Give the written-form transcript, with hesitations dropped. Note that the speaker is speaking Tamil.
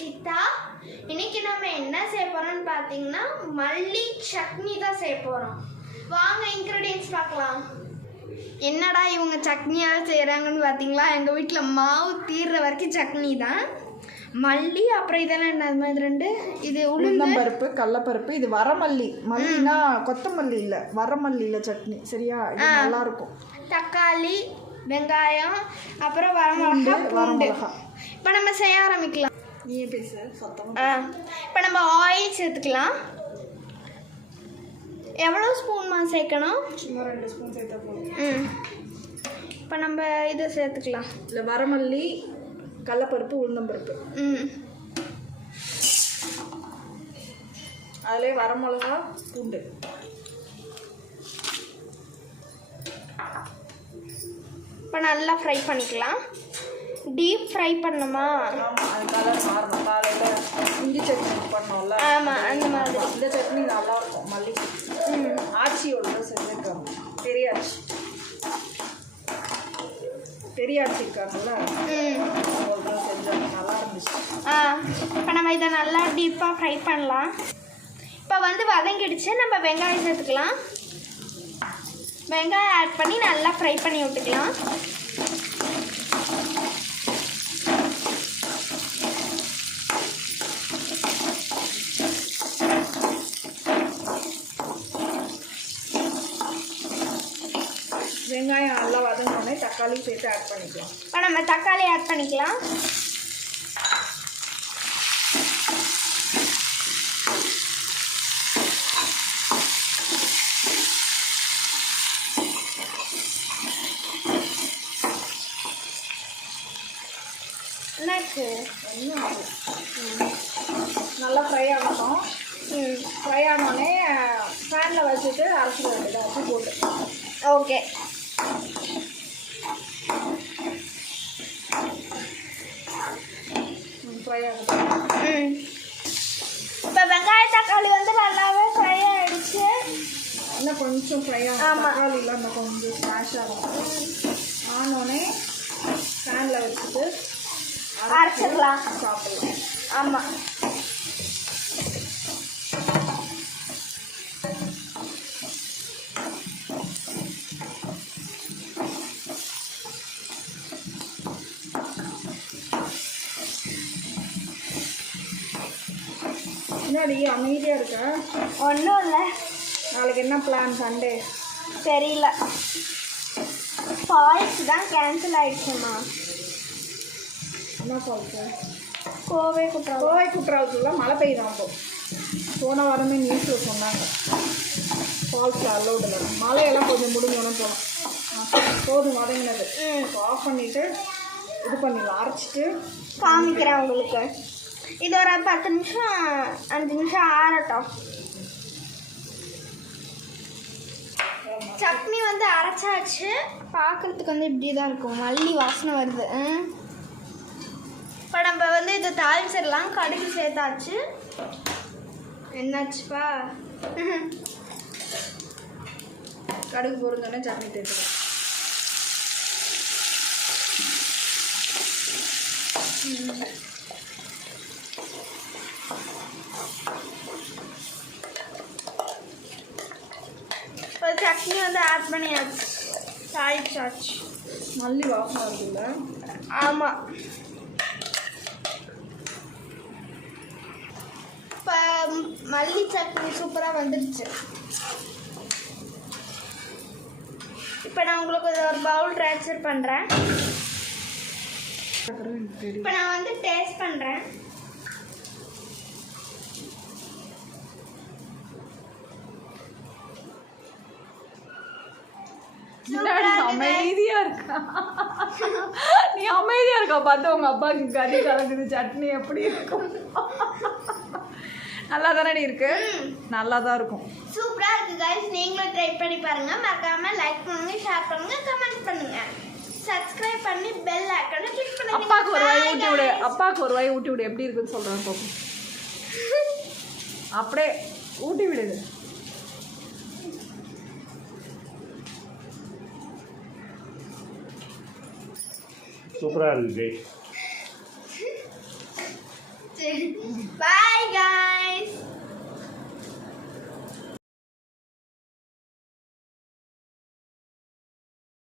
ரக்ஷிதா. இன்னைக்கு நம்ம என்ன செய்ய போறோம்னு பார்த்தீங்கன்னா மல்லி சட்னி தான் செய்ய போறோம். வாங்க இன்கிரிடியன்ஸ் பார்க்கலாம். என்னடா இவங்க சட்னியாக செய்கிறாங்கன்னு பார்த்தீங்களா, எங்கள் வீட்டில் மாவு தீர்ற வரைக்கும் சட்னி தான். மல்லி, அப்புறம் இதெல்லாம் என்ன மாதிரி ரெண்டு, இது உளுந்தம்பருப்பு, கடலப்பருப்பு, இது வரமல்லி. மல்லினா கொத்தமல்லி இல்லை, வரமல்லியில் சட்னி. சரியா? இது நல்லா இருக்கும். தக்காளி, வெங்காயம், அப்புறம் வரமிளகா. இப்போ நம்ம செய்ய ஆரம்பிக்கலாம். நீயே பேச சத்தம். இப்போ நம்ம ஆயில் சேர்த்துக்கலாம். எவ்வளோ ஸ்பூன்மா சேர்க்கணும்? சும்மா 2 ஸ்பூன் சேர்த்தா போதும். இப்போ நம்ம இதை சேர்த்துக்கலாம். இல்லை வரமல்லி, கடலப்பருப்பு, உளுந்தம்பருப்பு. அதிலே வரமிளகா, பூண்டு. இப்போ நல்லா ஃப்ரை பண்ணிக்கலாம். டீப் ஃப்ரை பண்ணணுமா? ஆமாம், அது கலர் மாறணும். காலையில் இஞ்சி சட்னி பண்ணோம்ல, ஆமாம், அந்த மாதிரி. இந்த சட்னி நல்லாயிருக்கும். மல்லி ஆச்சியோட செஞ்சுருக்காங்க. பெரியாச்சி இருக்காங்கல்ல, செஞ்சாங்க, நல்லா இருந்துச்சு. இப்போ நம்ம இதை நல்லா டீப்பாக ஃப்ரை பண்ணலாம். இப்போ வந்து வதங்கிடுச்சு. நம்ம வெங்காயம் சேர்த்துக்கலாம். வெங்காயம் ஆட் பண்ணி நல்லா ஃப்ரை பண்ணி விட்டுக்கலாம். வெங்காயம் நல்லா வதங்கினோடனே தக்காளி சேர்த்து ஆட் பண்ணிக்கலாம். இப்போ நம்ம தக்காளி ஆட் பண்ணிக்கலாம். என்னாச்சு? நல்லா ஃப்ரை ஆகணும். ஃப்ரை ஆனோடனே ஃபேனில் வச்சுட்டு அரைச்சிட வேண்டியதை வச்சு போட்டு. ஓகே. ஃப்ரை ஆகணும். இப்போ வெங்காய தக்காளி வந்து நல்லாவே ஃப்ரை ஆகிடுச்சு. இன்னும் கொஞ்சம் ஃப்ரை ஆகும். தக்காளியில் இன்னும் கொஞ்சம் ஸ்மாஷ் ஆகும். ஆனோடனே ஃபேனில் வச்சுட்டு அரைச்சிடலாம், சாப்பிடலாம். ஆமாம். முன்னாடி அமைதியாக இருக்க. ஒன்றும் இல்லை. நாளைக்கு என்ன பிளான்? சண்டே தெரியல. ஃபால்ஸ் தான் கேன்சல் ஆகிடுச்சுமா. என்ன ஃபால்ஸு? கோவை குற்றாலத்தில் மழை பெய்யுதான். போன வாரமே நியூஸில் சொன்னாங்க ஃபால்ஸில் அலோடு இல்லை. மழையெல்லாம் கொஞ்சம் முடிஞ்சோன்னு போகலாம். போதும் வதங்கினது. ஆஃப் பண்ணிவிட்டு இது பண்ணிடலாம். அரைச்சிட்டு காமிக்கிறேன் உங்களுக்கு. இது ஒரு 10 நிமிஷம் 5 நிமிஷம் ஆறட்டும். சட்னி வந்து அரைச்சாச்சு. பார்க்குறதுக்கு வந்து இப்படி தான் இருக்கும். மல்லி வாசனை வருது. இப்போ நம்ம வந்து இதை தாளிச்சிடலாம். கடுகு சேர்த்தாச்சு. என்னாச்சுப்பா? கடுகு பொருந்தோடனே சட்னி தேய்ச்சிடும். இப்போ சட்னி வந்து ஆட் பண்ணியாச்சு, தாளிச்சாச்சு. மல்லி வாசனை இருக்குல்ல? ஆமாம். இப்போ மல்லி சட்னி சூப்பராக வந்துடுச்சு. இப்போ நான் உங்களுக்கு ஒரு பவுல் ட்ரான்ஸ்ஃபர் பண்ணுறேன். இப்போ நான் வந்து டேஸ்ட் பண்ணுறேன். அமைதியா இருக்கா? நீ அமைதியா இருக்கா பார்த்து உங்க அப்பாவுக்கு கறி கலக்குது. சட்னி எப்படி இருக்கும்? நல்லா தானே இருக்கு? நல்லா தான் இருக்கும். சூப்பரா இருக்கு गाइस. நீங்களும் ட்ரை பண்ணி பாருங்க. மறக்காம லைக் பண்ணுங்க, ஷேர் பண்ணுங்க, கமெண்ட் பண்ணுங்க, சப்ஸ்கிரைப் பண்ணி பெல் ஐகானை கிளிக் பண்ணுங்க. அப்பாக்கு ஒரு வாய் ஊட்டி விடு. அப்பாக்கு ஒரு வாய் ஊட்டி விடு. எப்படி இருக்குன்னு சொல்றேன் பாப்போம். அப்படியே ஊட்டி விடுது. சூப்பராக இருக்குது. சரி பாய் காய்ஸ்.